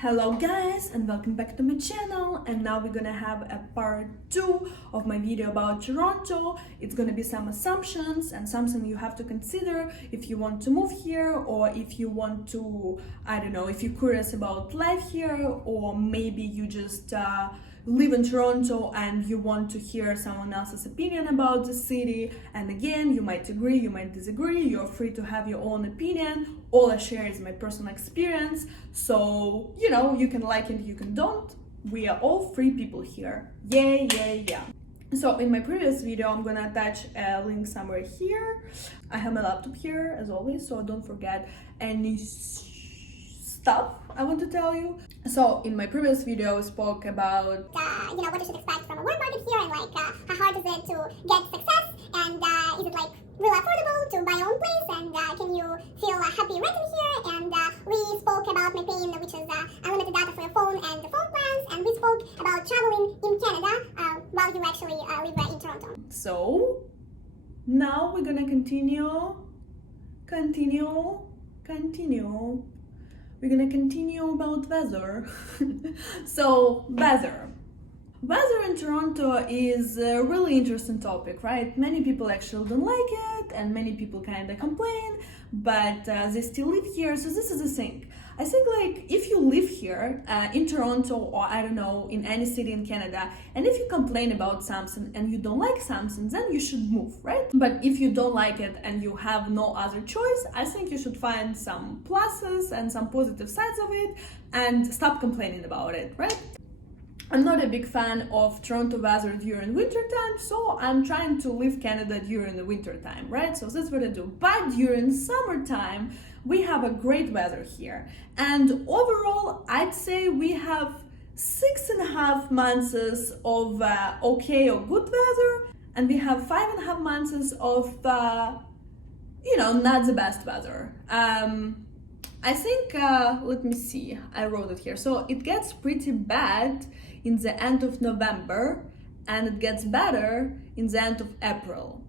Hello guys, and welcome back to my channel. And now we're gonna have a part 2 of my video about Toronto. It's gonna be some assumptions and something you have to consider if you want to move here, or if you want to, I don't know, if you're curious about life here, or maybe you just live in Toronto and you want to hear someone else's opinion about the city. And again, you might agree, you might disagree, you're free to have your own opinion. All I share is my personal experience, so you can like it, you can don't. We are all free people here. Yeah. So in my previous video, I'm gonna attach a link somewhere here. I have my laptop here as always, so don't forget any stuff I want to tell you. So in my previous video, I spoke about what you should expect from a work market here, and how hard is it to get success, and is it real affordable to buy your own place, and can you feel happy renting here? And we spoke about my plan, which is unlimited data for your phone and the phone plans, and we spoke about traveling in Canada while you actually live in Toronto. So now we're gonna continue. We're gonna continue about weather. So weather in Toronto is a really interesting topic, right? Many people actually don't like it, and many people kind of complain, but they still live here. So this is the thing. I think if you live here in Toronto, or I don't know, in any city in Canada, and if you complain about something and you don't like something, then you should move, right? But if you don't like it and you have no other choice, I think you should find some pluses and some positive sides of it and stop complaining about it, right? I'm not a big fan of Toronto weather during winter time, so I'm trying to leave Canada during the winter time, right? So that's what I do. But during summertime, we have a great weather here. And overall, I'd say we have 6.5 months of okay or good weather, and we have 5.5 months of, not the best weather. I think, let me see, I wrote it here. So it gets pretty bad in the end of November, and it gets better in the end of April.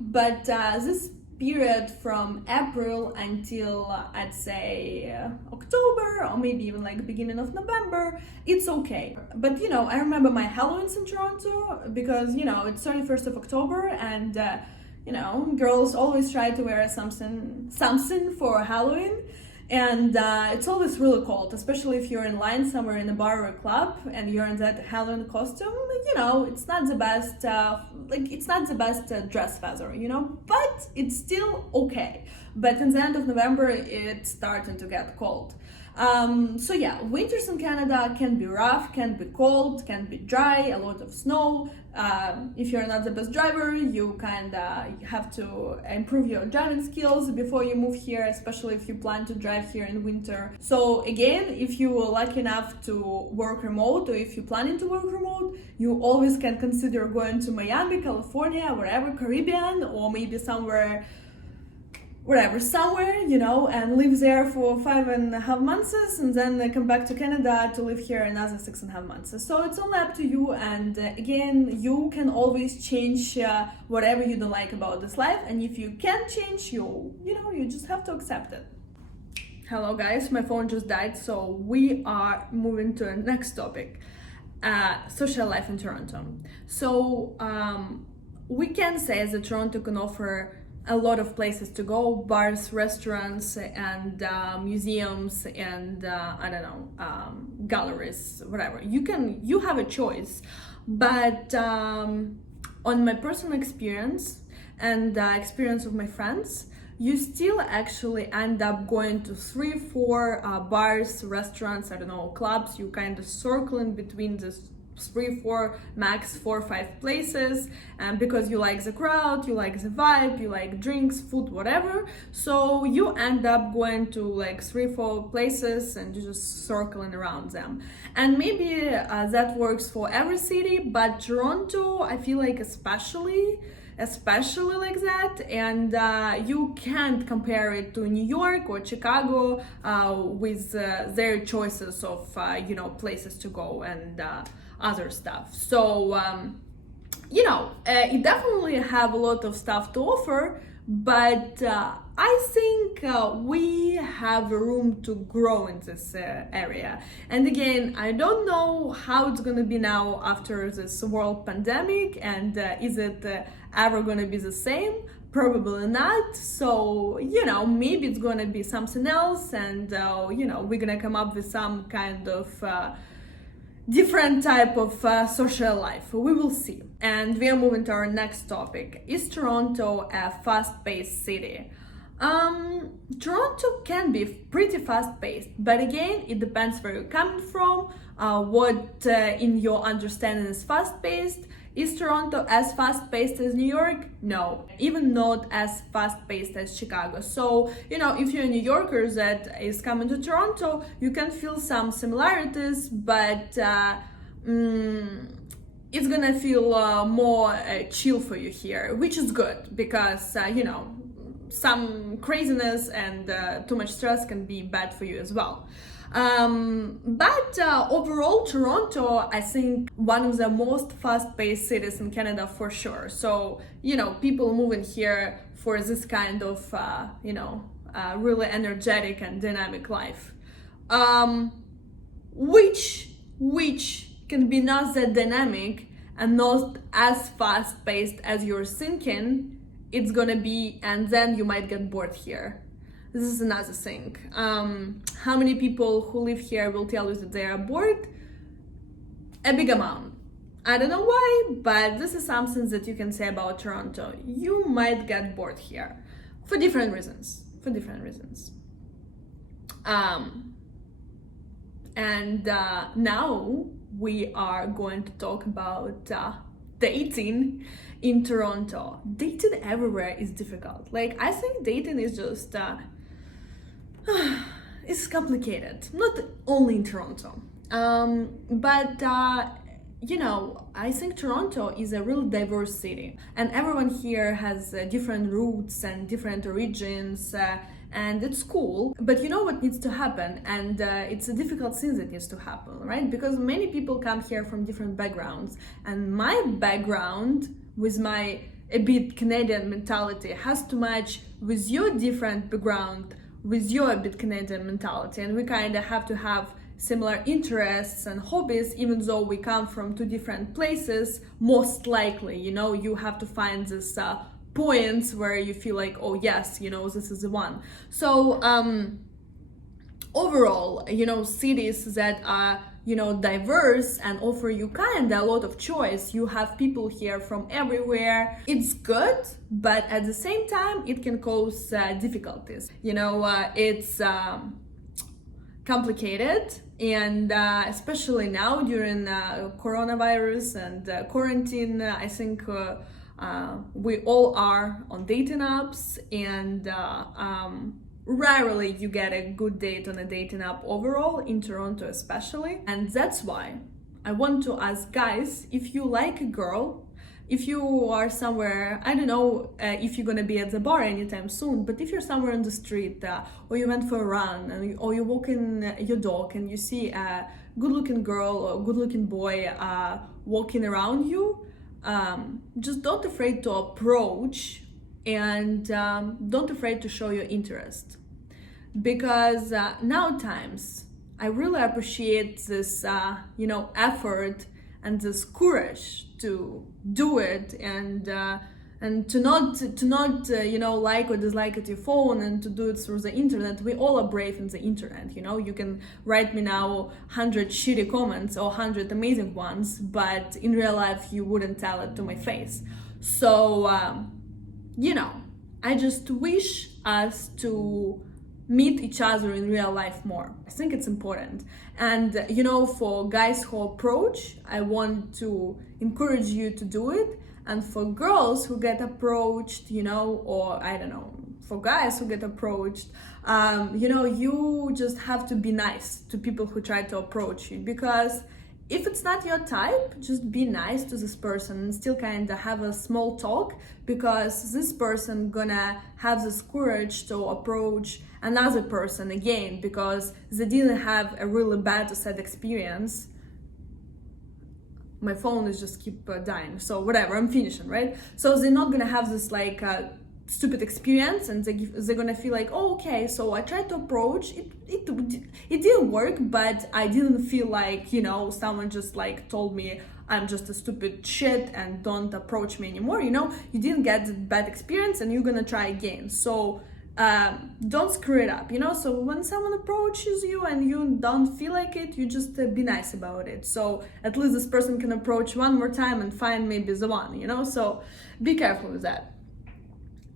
But this period from April until I'd say October, or maybe even beginning of November, it's okay. But I remember my Halloween's in Toronto, because it's 31st of October, and girls always try to wear something for Halloween, and it's always really cold, especially if you're in line somewhere in a bar or a club and you're in that Halloween costume. It's not the best dress weather, but it's still okay. But in the end of November, it's starting to get cold. So yeah, winters in Canada can be rough, can be cold, can be dry, a lot of snow. If you're not the best driver, you have to improve your driving skills before you move here, especially if you plan to drive here in winter. So again, if you are lucky enough to work remote, or if you're planning to work remote, you always can consider going to Miami, California, wherever, Caribbean, or maybe somewhere, and live there for 5.5 months, and then come back to Canada to live here another 6.5 months. So it's only up to you, and again, you can always change whatever you don't like about this life, and if you can't change, you just have to accept it. Hello guys, my phone just died, so we are moving to the next topic, social life in Toronto. So we can say that Toronto can offer a lot of places to go, bars, restaurants, and museums, and galleries, whatever. You have a choice, but on my personal experience and experience of my friends, you still actually end up going to 3-4 bars, restaurants, clubs. You kind of circling between this 3-4, max 4-5 places, and because you like the crowd, you like the vibe, you like drinks, food, whatever, so you end up going to 3-4 places and you're just circling around them. And maybe that works for every city, but Toronto, I feel especially like that, and you can't compare it to New York or Chicago with their choices of places to go and other stuff. So it definitely have a lot of stuff to offer, but I think we have room to grow in this area. And again, I don't know how it's gonna be now after this world pandemic, and is it ever gonna be the same? Probably not. So, maybe it's gonna be something else, and we're gonna come up with some kind of different type of social life. We will see. And we are moving to our next topic. Is Toronto a fast-paced city? Toronto can be pretty fast-paced, but again, it depends where you're coming from, what in your understanding is fast-paced. Is Toronto as fast-paced as New York? No, even not as fast-paced as Chicago. So, if you're a New Yorker that is coming to Toronto, you can feel some similarities, but it's gonna feel more chill for you here, which is good because, some craziness and too much stress can be bad for you as well. But overall, Toronto, I think one of the most fast-paced cities in Canada for sure. So, people moving here for this kind of, really energetic and dynamic life. Which can be not that dynamic and not as fast-paced as you're thinking it's gonna be, and then you might get bored here. This is another thing. How many people who live here will tell you that they are bored? A big amount. I don't know why, but this is something that you can say about Toronto. You might get bored here for different reasons. And now we are going to talk about dating in Toronto. Dating everywhere is difficult. Like, I think dating is just it's complicated, not only in Toronto, but I think Toronto is a really diverse city, and everyone here has different roots and different origins, and it's cool. But you know what needs to happen, and it's a difficult thing that needs to happen, right? Because many people come here from different backgrounds, and my background with my a bit Canadian mentality has to match with your different background with your a bit Canadian mentality, and we kind of have to have similar interests and hobbies, even though we come from two different places. Most likely, you have to find this points where you feel like, oh yes, this is the one. So overall, cities that are diverse and offer you kind of a lot of choice. You have people here from everywhere. It's good, but at the same time, it can cause difficulties. It's complicated, and especially now during coronavirus and quarantine, I think we all are on dating apps, and rarely you get a good date on a dating app overall, in Toronto especially. And that's why I want to ask guys, if you like a girl, if you are somewhere, I don't know if you're gonna be at the bar anytime soon, but if you're somewhere on the street, or you went for a run, or you're walking your dog and you see a good-looking girl or good-looking boy walking around you, just don't afraid to approach, and don't afraid to show your interest. Because now times, I really appreciate this, effort and this courage to do it, and to not like or dislike at your phone, and to do it through the internet. We all are brave in the internet. You can write me now 100 shitty comments or 100 amazing ones, but in real life you wouldn't tell it to my face. So I just wish us to meet each other in real life more. I think it's important. And for guys who approach, I want to encourage you to do it. And for girls who get approached, or I don't know, for guys who get approached, you just have to be nice to people who try to approach you. Because if it's not your type, just be nice to this person and still kind of have a small talk, because this person gonna have this courage to approach another person again, because they didn't have a really bad or sad experience. My phone is just keep dying, so whatever, I'm finishing, right? So they're not gonna have this stupid experience, and they're gonna feel like, oh, okay, so I tried to approach it, it didn't work, but I didn't feel like, you know, someone just like told me I'm just a stupid shit and don't approach me anymore. You know, you didn't get the bad experience and you're gonna try again. So don't screw it up, you know. So when someone approaches you and you don't feel like it, you just be nice about it, so at least this person can approach one more time and find maybe the one, you know. So be careful with that.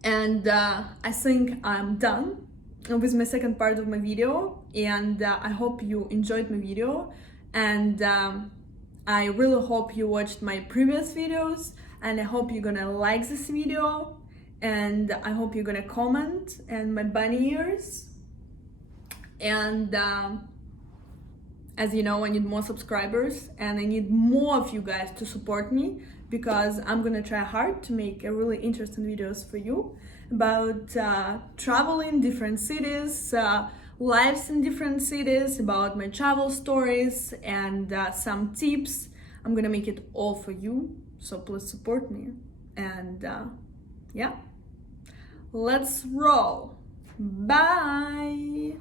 And I think I'm done with my second part of my video, and I hope you enjoyed my video, and I really hope you watched my previous videos, and I hope you're gonna like this video, and I hope you're gonna comment and my bunny ears. And as you know, I need more subscribers and I need more of you guys to support me, because I'm gonna try hard to make a really interesting videos for you about traveling different cities, lives in different cities, about my travel stories and some tips. I'm gonna make it all for you, so please support me. And yeah, let's roll. Bye.